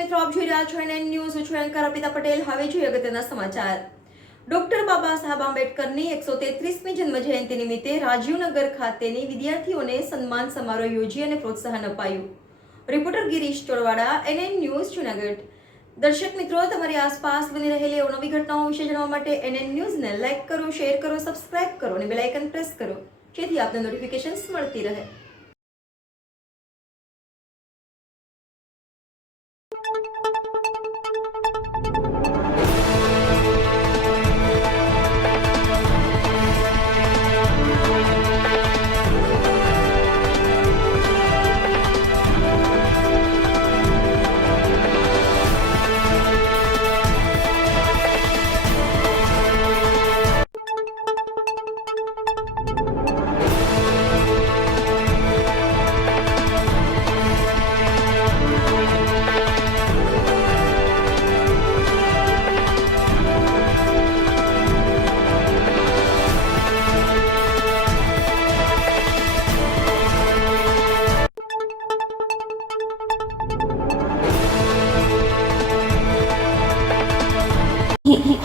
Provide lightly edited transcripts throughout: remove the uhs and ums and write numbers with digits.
મિત્રો, આપ જોઈ રહ્યા છો NN ન્યૂઝ. હું છું એન્કર અર્પિતા પટેલ. હવે જોઈએ અગત્યના સમાચાર. ડોક્ટર બાબા સાહેબ આંબેડકરની 133મી જન્મ જયંતિ નિમિત્તે રાજીવનગર ખાતેની વિદ્યાર્થીઓને સન્માન સમારોહ યોજી અને પ્રોત્સાહન અપાયું. Reporter Girish Chorwada, NN news, Junagadh. દર્શક મિત્રો, તમારી આસપાસ બની રહેલી નવી ઘટનાઓ વિશે જાણવા માટે NN ન્યૂઝને લાઈક કરો, શેર કરો, સબસ્ક્રાઇબ કરો અને બેલ આઇકન પ્રેસ કરો, જેથી આપને નોટિફિકેશન્સ મળતી રહે.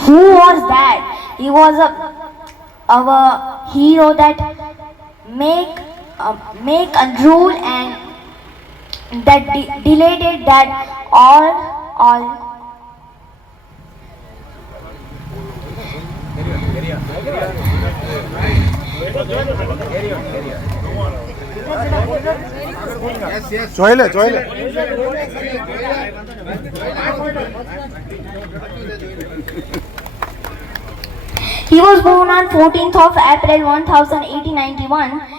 Who was that? He was our hero that make a rule and that delayed that all. જોઈ લે He was born on 14th of April 1891